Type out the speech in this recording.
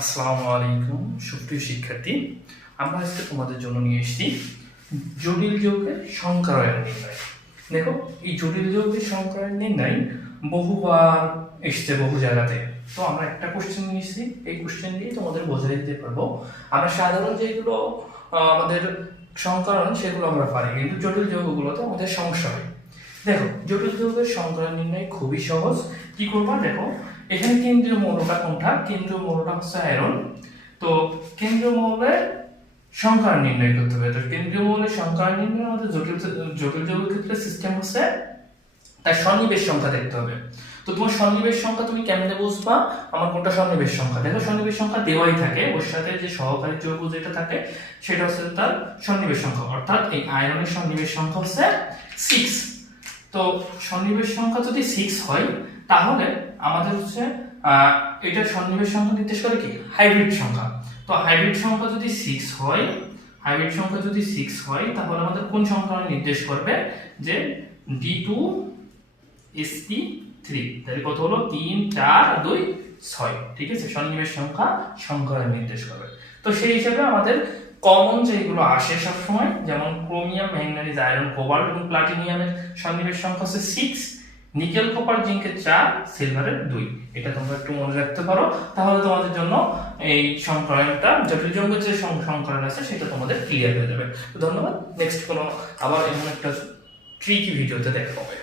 আসসালামু আলাইকুম সুপ্রিয় শিক্ষার্থী, আমরা আজকে তোমাদের জন্য নিয়ে এসেছি জটিল যৌগের সংকরায়ন নির্ণয়। দেখো, এই জটিল যৌগের সংকরায়ন নির্ণয় বহুবার এসছে বহু জায়গাতে। তো আমরা একটা কোশ্চেন নিয়েছি, এই কোশ্চেন দিয়ে তোমাদের বোঝাই দিতে পারবো। আমরা সাধারণ যেগুলো আমাদের সংকরায়ন সেগুলো আমরা পারি, কিন্তু জটিল যৌগগুলোতে আমাদের সমস্যা হয়। দেখো, জটিল যৌগের সংকরায়ন নির্ণয় খুবই সহজ। কি করবা, দেখো এখানে কেন্দ্রীয় মৌলটা কোনটা? কেন্দ্রীয় মৌলটা হচ্ছে আয়রন। তো কেন্দ্রীয় মৌলের সংকরায়ন নির্ণয় করতে হবে। তো কেন্দ্রীয় মৌলের সংকরায়ন নির্ণয় আমাদের জটিল যৌগের ক্ষেত্রে সিস্টেম হচ্ছে তার সন্নিবেশ সংখ্যা দেখতে হবে। তো তোমার সন্নিবেশ সংখ্যা তুমি কেমনে বুঝবা আমার কোনটা সন্নিবেশ সংখ্যা? দেখো, সন্নিবেশ সংখ্যা দেওয়াই থাকে, ওর সাথে যে সহকারী যৌগ যেটা থাকে সেটা হচ্ছে তার সন্নিবেশ সংখ্যা, অর্থাৎ এই আয়রনের সন্নিবেশ সংখ্যা হচ্ছে 6। তো সন্নিবেশ সংখ্যা যদি 6 হয় তাহলে আমাদের হচ্ছে এটার সন্নিবেশ সংখ্যা নির্দেশ করে কি? হাইব্রিড সংখ্যা। তো হাইব্রিড সংখ্যা যদি 6 হয়, হাইব্রিড সংখ্যা যদি 6 হয় তাহলে আমাদের কোন সংখ্যা নির্দেশ করবে? যে D2sp3। তাহলে কত হলো? 3 4 2 6। ঠিক আছে, সন্নিবেশ সংখ্যা সংকরায়ন নির্দেশ করবে। তো সেই হিসাবে আমাদের কমন যেগুলো আসে সব সময়, যেমন ক্রোমিয়াম, ম্যাঙ্গানিজ, আয়রন, কোবাল্ট এবং প্লাটিনিয়ামের সন্নিবেশ সংখ্যা হচ্ছে 6, নিকেল, কপার, জিঙ্কের 4, সিলভারের 2। এটা তোমরা একটু মনে রাখতে পারো, তাহলে তোমাদের জন্য এই সংকরায়নটা, জটিল যৌগের যে সংকরায়ন আছে সেটা তোমাদের ক্লিয়ার হয়ে যাবে। তো ধন্যবাদ। নেক্সট কোনো আবার এমন একটা ট্রিকি ভিডিওতে দেখা হবে।